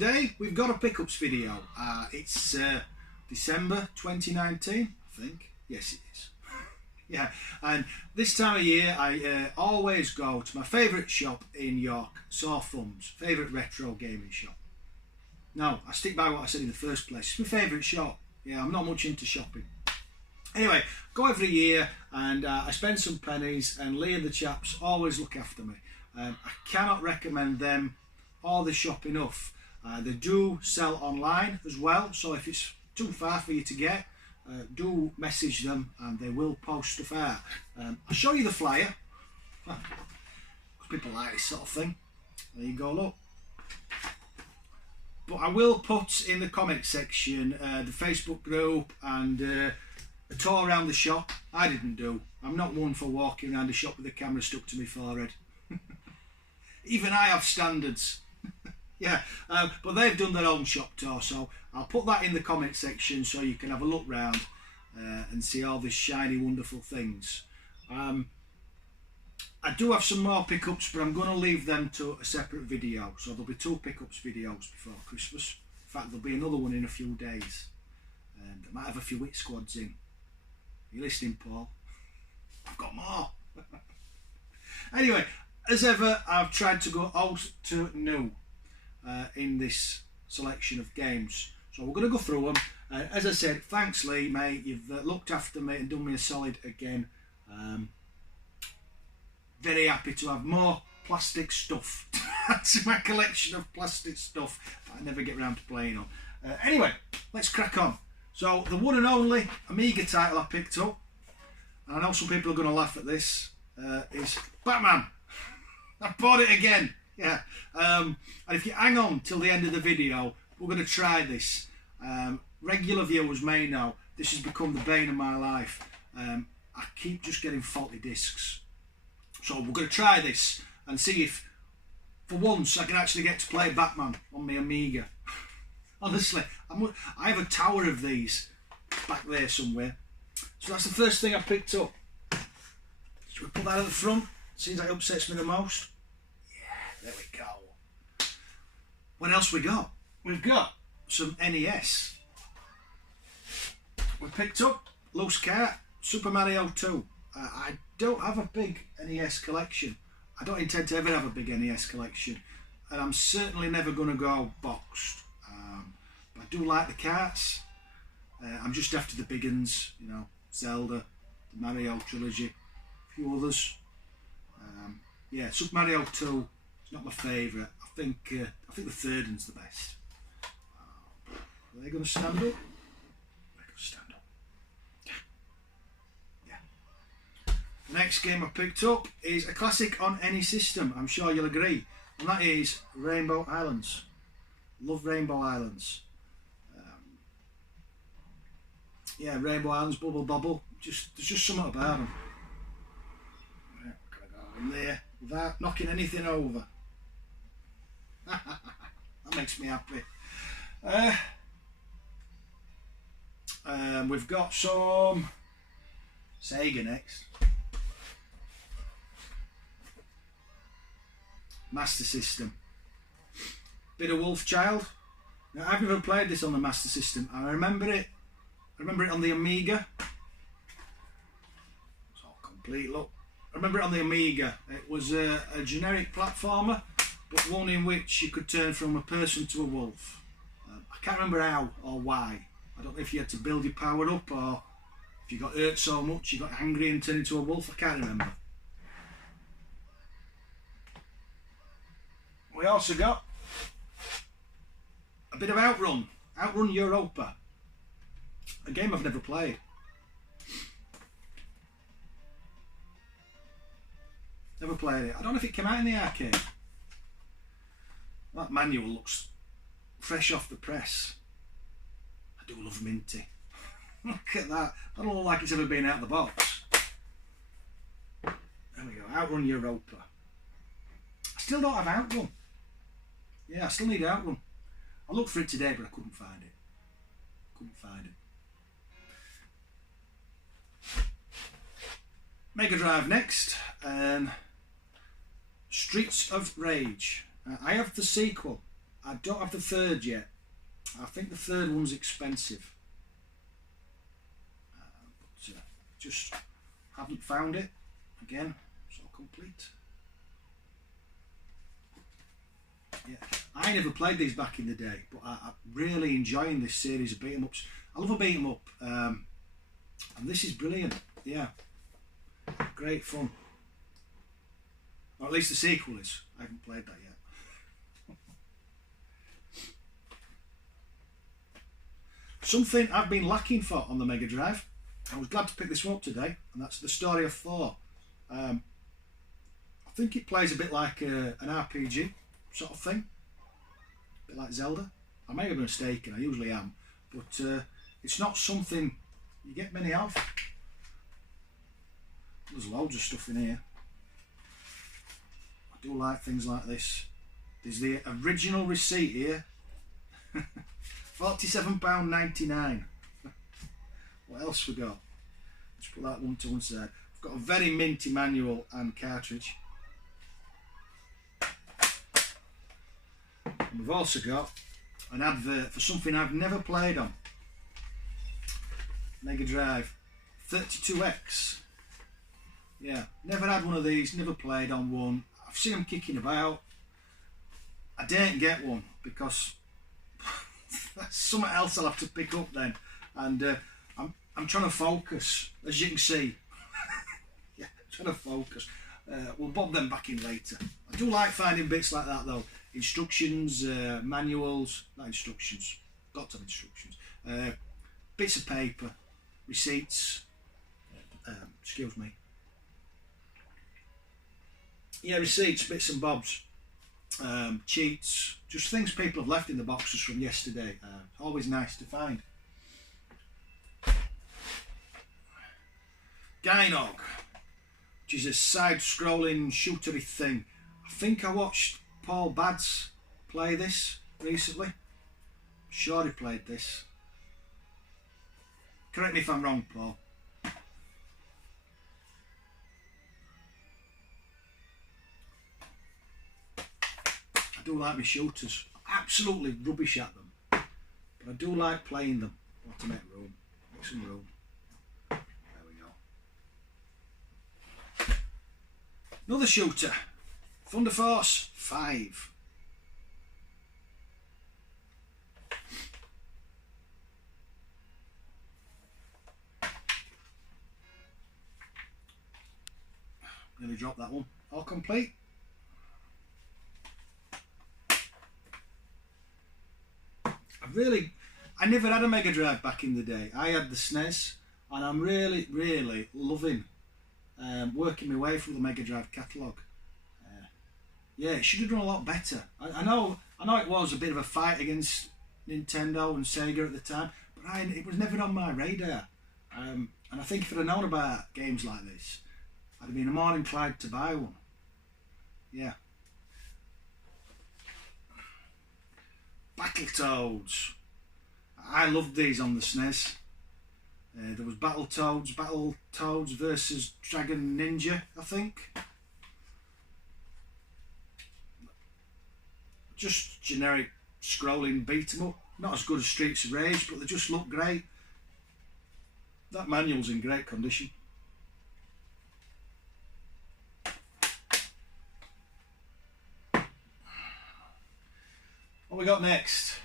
Today we've got a pickups video. It's December 2019, I think. Yes, it is. Yeah, and this time of year I always go to my favourite shop in York, Sorethumbs, favourite retro gaming shop. No, I stick by what I said in the first place. It's my favourite shop. Yeah, I'm not much into shopping. Anyway, go every year and I spend some pennies, and Lee and the chaps always look after me. I cannot recommend them or the shop enough. They do sell online as well, so if it's too far for you to get, do message them and they will post stuff out. I'll show you the flyer, because people like this sort of thing. There you go, look. But I will put in the comment section the Facebook group and a tour around the shop. I didn't do. I'm not one for walking around the shop with the camera stuck to my forehead. Even I have standards. Yeah, but they've done their own shop tour, so I'll put that in the comment section so you can have a look round and see all these shiny, wonderful things. I do have some more pickups, but I'm going to leave them to a separate video. So there'll be 2 pickups videos before Christmas. In fact, there'll be another one in a few days. And I might have a few Wit Squads in. Are you listening, Paul? I've got more. Anyway, as ever, I've tried to go old to new in this selection of games. So we're going to go through them. As I said, thanks Lee, mate. You've looked after me and done me a solid again. Very happy to have more plastic stuff to add to my collection of plastic stuff that I never get around to playing on. Anyway, let's crack on. So the one and only Amiga title I picked up, and I know some people are going to laugh at this, is Batman. I bought it again. Yeah, and if you hang on till the end of the video, we're going to try this. Regular viewers may know this has become the bane of my life. I keep just getting faulty discs. So we're going to try this and see if, for once, I can actually get to play Batman on my Amiga. Honestly, I have a tower of these back there somewhere. So that's the first thing I picked up. Should we put that at the front? Seems like it upsets me the most. There we go. What else we got? We've got some NES. We picked up Loose Cat, Super Mario 2. I don't have a big NES collection. I don't intend to ever have a big NES collection. And I'm certainly never going to go boxed. But I do like the carts. I'm just after the big uns, you know, Zelda, the Mario trilogy, a few others. Yeah, Super Mario 2. Not my favourite. I think the third one's the best. Are they going to stand up? They're going to stand up. Yeah. The next game I picked up is a classic on any system. I'm sure you'll agree, and that is Rainbow Islands. Love Rainbow Islands. Yeah, Rainbow Islands, Bubble Bobble. There's just something about them. Right, we're going to go in there without knocking anything over. That makes me happy. We've got some Sega next. Master System. Bit of Wolf Child. Now, I've never played this on the Master System. I remember it on the Amiga. It's all complete, look. I remember it on the Amiga. It was a generic platformer, but one in which you could turn from a person to a wolf. I can't remember how or why. I don't know if you had to build your power up or if you got hurt so much you got angry and turned into a wolf. I can't remember. We also got a bit of Outrun Europa. A game I've never played. Never played it. I don't know if it came out in the arcade. That manual looks fresh off the press. I do love Minty. Look at that. That don't look like it's ever been out of the box. There we go. Outrun Europa. I still don't have Outrun. Yeah, I still need Outrun. I looked for it today, but I couldn't find it. Mega Drive next. Streets of Rage. I have the sequel. I don't have the third yet. I think the third one's expensive. But just haven't found it. Again, it's all complete. Yeah, I never played these back in the day, but I'm really enjoying this series of beat 'em ups. I love a beat 'em up, and this is brilliant. Yeah, great fun. Or at least the sequel is. I haven't played that yet. Something I've been lacking for on the Mega Drive. I was glad to pick this one up today, and that's The Story of Thor. I think it plays a bit like an RPG sort of thing, a bit like Zelda. I may have been mistaken, I usually am, but it's not something you get many of. There's loads of stuff in here. I do like things like this. There's the original receipt here. £47.99. What else we got? Let's put that one to one side. We've got a very minty manual and cartridge. And we've also got an advert for something I've never played on Mega Drive, 32X. Yeah, never had one of these, never played on one. I've seen them kicking about. I didn't get one because that's something else I'll have to pick up then. And I'm trying to focus, as you can see. Yeah, trying to focus. We'll bob them back in later. I do like finding bits like that though. Instructions, manuals, not instructions, got to have instructions. Bits of paper, receipts, excuse me. Yeah, receipts, bits and bobs, cheats, just things people have left in the boxes from yesterday. Always nice to find. Gynog, which is a side-scrolling shootery thing. I think I watched Paul Bads play this recently. I'm sure he played this. Correct me if I'm wrong, Paul. I do like my shooters. I'm absolutely rubbish at them, but I do like playing them. I want to make room. Make some room. There we go. Another shooter. Thunder Force 5. Nearly dropped that one. All complete. I never had a Mega Drive back in the day. I had the SNES, and I'm really loving working my way through the Mega Drive catalogue. Yeah, it should have done a lot better. I know it was a bit of a fight against Nintendo and Sega at the time, but it was never on my radar. And I think if I'd have known about games like this, I'd have been more inclined to buy one. Yeah. Battletoads. I loved these on the SNES. There was Battletoads versus Dragon Ninja, I think. Just generic scrolling beat 'em up. Not as good as Streets of Rage, but they just look great. That manual's in great condition. What we got next?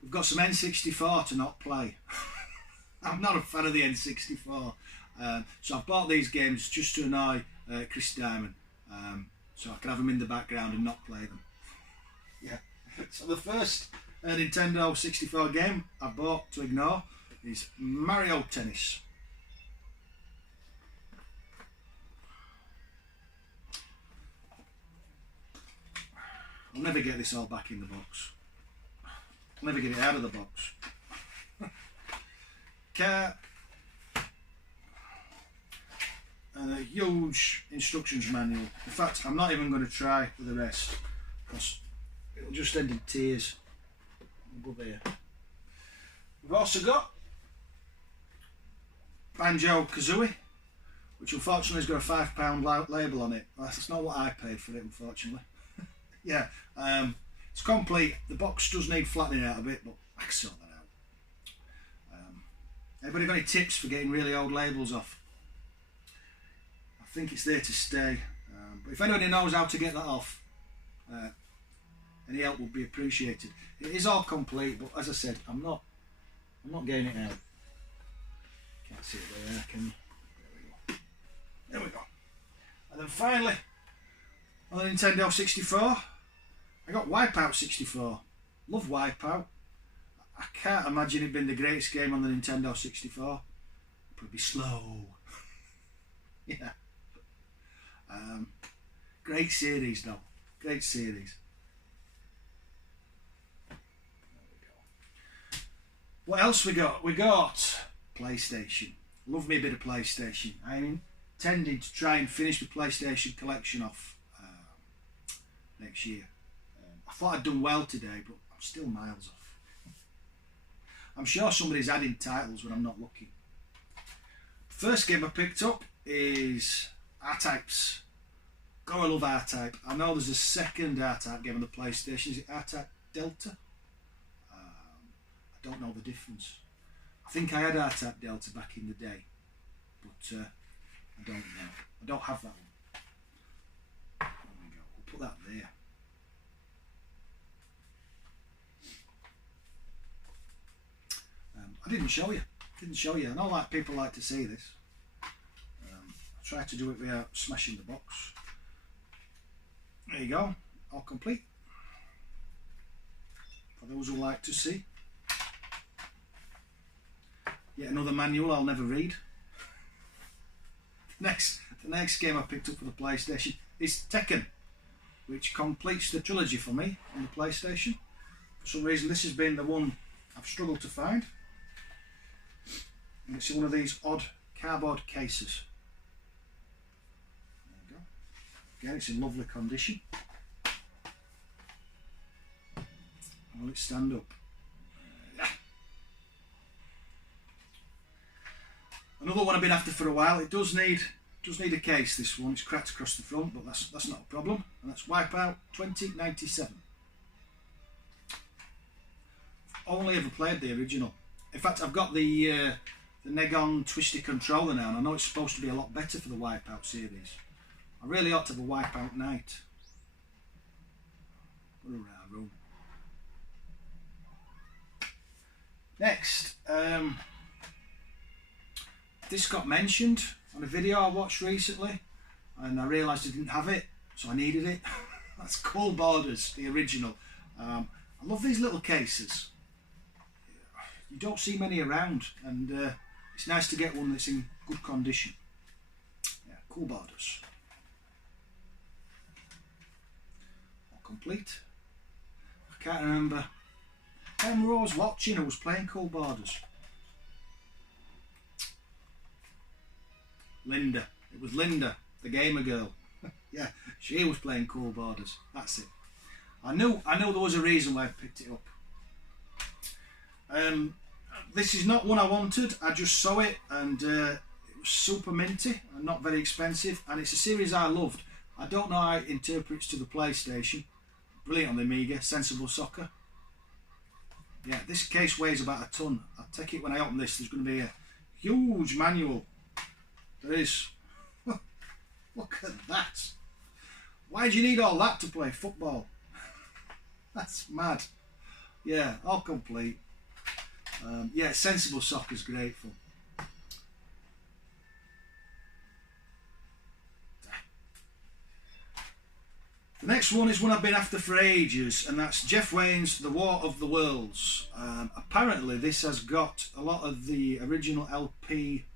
We've got some N64 to not play. I'm not a fan of the N64, so I've bought these games just to annoy Chris Diamond, so I can have them in the background and not play them. Yeah. So the first Nintendo 64 game I bought to ignore is Mario Tennis. I'll never get this all back in the box. I'll never get it out of the box. Car and a huge instructions manual. In fact, I'm not even going to try for the rest because it'll just end in tears. We'll go there. We've also got Banjo-Kazooie, which unfortunately has got a £5 label on it. That's not what I paid for it, unfortunately. Yeah, It's complete. The box does need flattening out a bit, but I can sort that out. Anybody got any tips for getting really old labels off? I think it's there to stay. But if anybody knows how to get that off, any help would be appreciated. It is all complete, but as I said, I'm not getting it out. Can't see it there, can you? There we go. And then finally, on the Nintendo 64, I got Wipeout 64. Love Wipeout. I can't imagine it being the greatest game on the Nintendo 64. Probably slow. Yeah. Great series though. Great series. There we go. What else we got? We got PlayStation. Love me a bit of PlayStation. I'm intending to try and finish the PlayStation collection off next year. I thought I'd done well today, but I'm still miles off. I'm sure somebody's adding titles when I'm not looking. First game I picked up is R-Type's. God, I love R-Type. I know there's a second R-Type game on the PlayStation. Is it R-Type Delta? I don't know the difference. I think I had R-Type Delta back in the day, but I don't know. I don't have that one. There we go. We'll put that there. I didn't show you. I know like people like to see this. I try to do it without smashing the box. There you go, all complete. For those who like to see. Yet another manual I'll never read. The next game I picked up for the PlayStation is Tekken, which completes the trilogy for me on the PlayStation. For some reason this has been the one I've struggled to find. And it's in one of these odd cardboard cases. There you go. Again, it's in lovely condition. Will it stand up? Yeah. Another one I've been after for a while. It does need a case. This one, it's cracked across the front, but that's not a problem. And that's Wipeout 2097. Only ever played the original. In fact, I've got the Negon Twisty controller now, and I know it's supposed to be a lot better for the Wipeout series. I really ought to have a Wipeout night. What a rare room. Next, this got mentioned on a video I watched recently, and I realised I didn't have it, so I needed it. That's Cool Borders, the original. I love these little cases. You don't see many around, and it's nice to get one that's in good condition. Yeah, Cool Borders. All complete. I can't remember who I was watching who was playing Cool Borders. Linda. It was Linda, the gamer girl. Yeah, she was playing Cool Borders. That's it. I knew there was a reason why I picked it up. This is not one I wanted. I just saw it, and it was super minty and not very expensive, and it's a series I loved. I don't know how it interprets to the PlayStation. Brilliant on the Amiga. Sensible Soccer. Yeah, this case weighs about a ton. I'll take it when I open this. There's going to be a huge manual. There is. Look at that. Why do you need all that to play football? That's mad. Yeah, all complete. Yeah, Sensible Soccer's great fun. The next one is one I've been after for ages, and that's Jeff Wayne's The War of the Worlds. Apparently this has got a lot of the original LP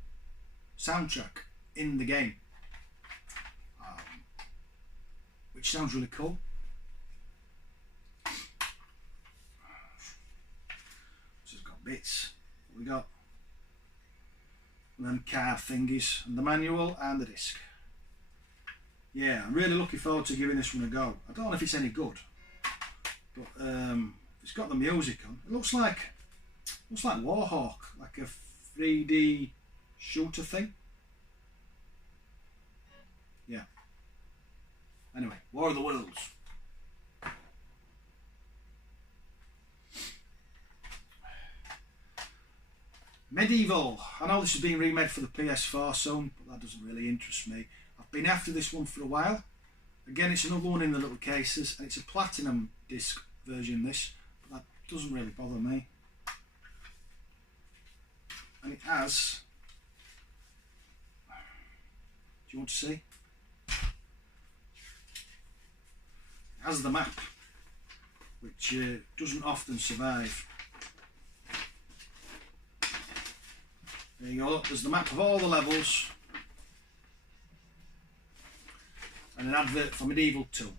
soundtrack in the game, which sounds really cool. So it's got bits. We got them card thingies, and the manual and the disc. Yeah, I'm really looking forward to giving this one a go. I don't know if it's any good, but it's got the music on. It looks like Warhawk, like a 3D shooter thing. Yeah. Anyway, War of the Worlds. Medieval. I know this is being remade for the PS4 soon, but that doesn't really interest me. I've been after this one for a while. Again, it's another one in the little cases, and it's a platinum disc version, this, but that doesn't really bother me. And it has, do you want to see? It has the map, which doesn't often survive. There you go, look, there's the map of all the levels, and an advert for Medieval 2.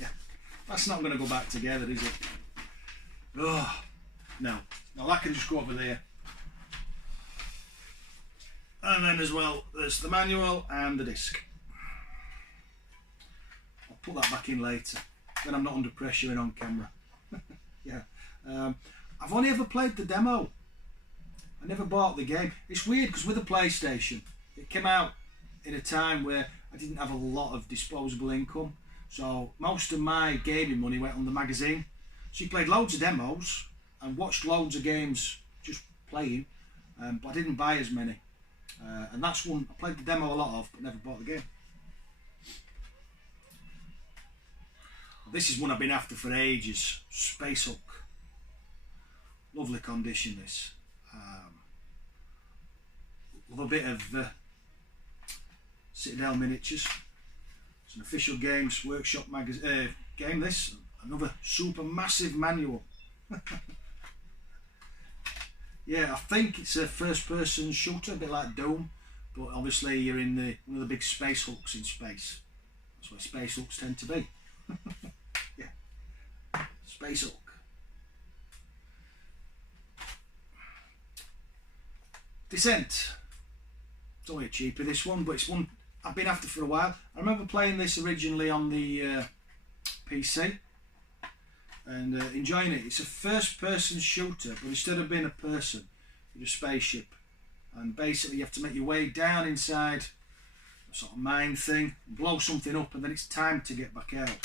Yeah, that's not going to go back together, is it? Oh, no, that can just go over there. And then as well, there's the manual and the disc. I'll put that back in later, when I'm not under pressure and on camera. Yeah, I've only ever played the demo. I never bought the game. It's weird because with the PlayStation, it came out in a time where I didn't have a lot of disposable income, so most of my gaming money went on the magazine. So you played loads of demos and watched loads of games just playing, but I didn't buy as many. And that's one I played the demo a lot of, but never bought the game. This is one I've been after for ages. Space Hulk. Lovely condition, this. Love a bit of Citadel miniatures. It's an official Games Workshop game, this. Another super massive manual. Yeah, I think it's a first person shooter, a bit like Doom, but obviously you're in one of the big space hulks in space. That's where space hulks tend to be. Yeah, Space Hulk. Descent. It's only a cheaper, this one, but it's one I've been after for a while. I remember playing this originally on the PC and enjoying it. It's a first person shooter, but instead of being a person, you're a spaceship, and basically you have to make your way down inside a sort of mine thing, blow something up, and then it's time to get back out.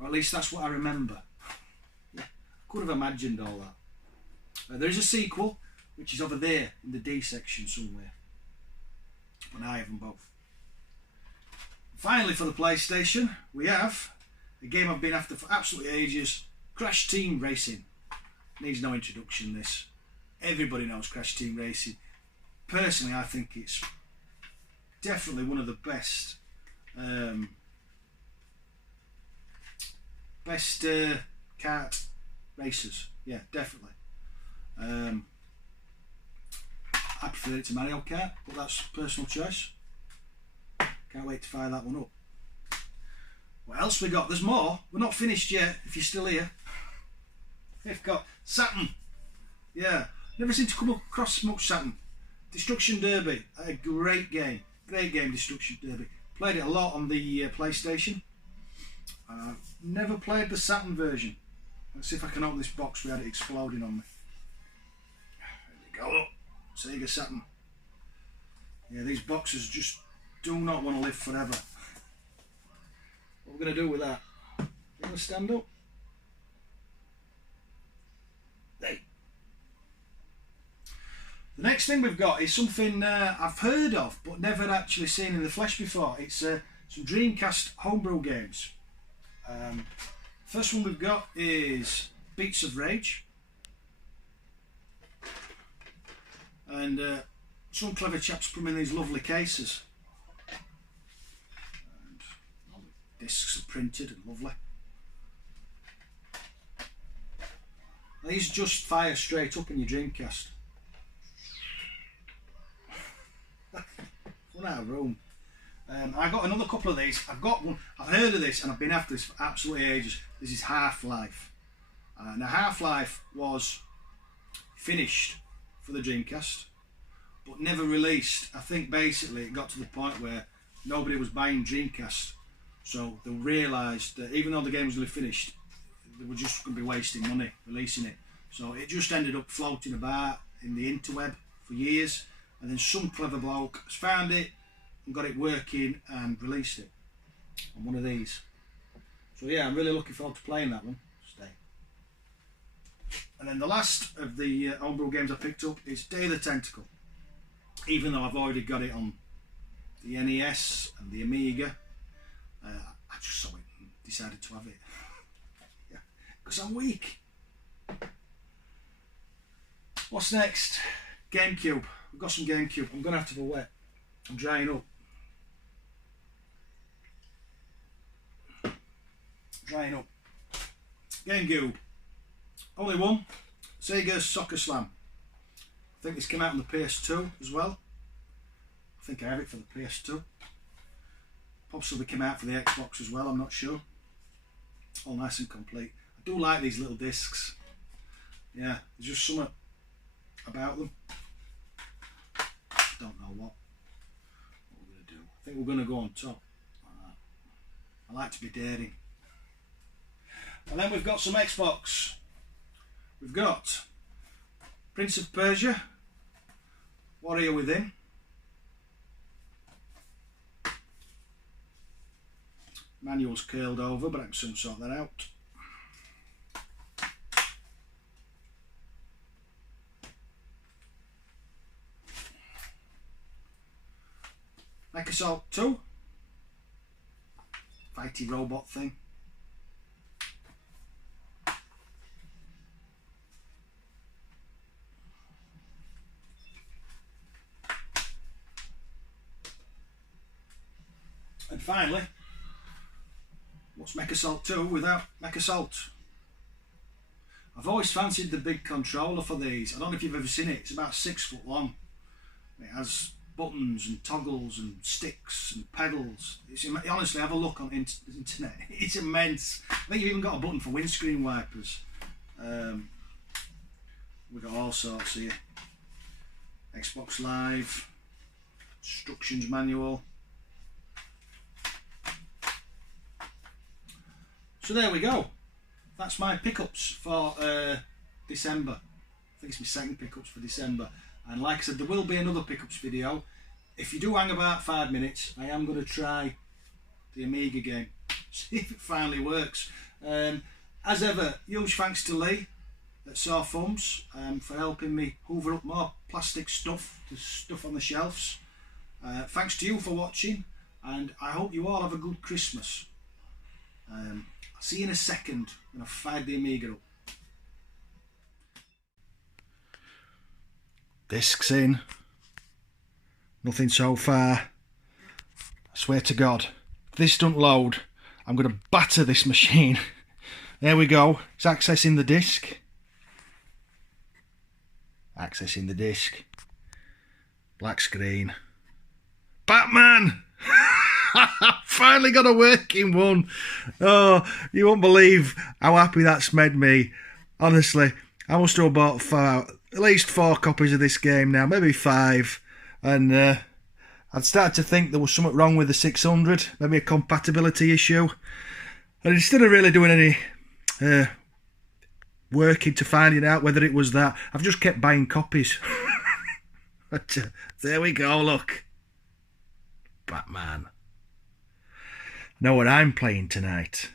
Or at least that's what I remember. Yeah, I could have imagined all that. There is a sequel, which is over there in the D section somewhere, but I have them both. Finally, for the PlayStation, we have a game I've been after for absolutely ages, Crash Team Racing. Needs no introduction, this. Everybody knows Crash Team Racing. Personally, I think it's definitely one of the best kart racers. Yeah, definitely. I prefer it to Mario Kart, but that's personal choice. Can't wait to fire that one up. What else we got? There's more. We're not finished yet, if you're still here. We've got Saturn. Yeah, never seem to come across much Saturn. Destruction Derby, a great game. Great game, Destruction Derby. Played it a lot on the PlayStation. Never played the Saturn version. Let's see if I can open this box without it exploding on me. There we go, look. Sega Saturn. Yeah, these boxes just do not want to live forever. What are we going to do with that? You going to stand up? Hey. The next thing we've got is something I've heard of but never actually seen in the flesh before. It's some Dreamcast homebrew games. First one we've got is Beats of Rage. And some clever chaps put them in these lovely cases. And all the discs are printed and lovely. These just fire straight up in your Dreamcast. Run out of room. I got another couple of these. I've got one. I've heard of this and I've been after this for absolutely ages. This is Half-Life. Now Half-Life was finished for the Dreamcast, but never released. I think basically it got to the point where nobody was buying Dreamcast, so they realised that even though the game was nearly finished, they were just going to be wasting money releasing it. So it just ended up floating about in the interweb for years, and then some clever bloke has found it and got it working and released it on one of these. So yeah, I'm really looking forward to playing that one. Stay. And then the last of the homebrew games I picked up is Day of the Tentacle. Even though I've already got it on the NES and the Amiga, I just saw it and decided to have it. Yeah, because I'm weak. What's next? GameCube. We've got some GameCube. I'm going to have to go wet. I'm drying up. Drying up. GameCube. Only one. Sega Soccer Slam. I think this came out on the PS2 as well. I think I have it for the PS2. Possibly came out for the Xbox as well, I'm not sure. All nice and complete. I do like these little discs. Yeah, there's just something about them. Don't know what we're going to do. I think we're going to go on top. I like to be daring. And then we've got some Xbox. We've got Prince of Persia, Warrior Within, manual's curled over, but I can soon sort that out. Mech Assault 2, fighty robot thing. And finally, what's Mech Assault 2 without Mech Assault? I've always fancied the big controller for these. I don't know if you've ever seen it. It's about 6 foot long. It has buttons and toggles and sticks and pedals. Honestly, have a look on the internet. It's immense. I think you've even got a button for windscreen wipers. We've got all sorts here. Xbox Live, instructions manual. So there we go. That's my pickups for December. I think it's my second pickups for December. And like I said, there will be another pickups video. If you do hang about 5 minutes, I am going to try the Amiga game. See if it finally works. As ever, huge thanks to Lee at sorethumbs for helping me hoover up more plastic stuff, the stuff on the shelves. Thanks to you for watching, and I hope you all have a good Christmas. I'll see you in a second when I fired the Amiga up. Discs in. Nothing so far. I swear to God, if this doesn't load, I'm going to batter this machine. There we go. It's accessing the disc. Accessing the disc. Black screen. Batman! Finally got a working one. Oh, you won't believe how happy that's made me. Honestly, I must have bought at least 4 copies of this game now, maybe 5. And I'd started to think there was something wrong with the 600, maybe a compatibility issue. And instead of really doing any working to finding out whether it was that, I've just kept buying copies. But, there we go, look. Batman. Know what I'm playing tonight?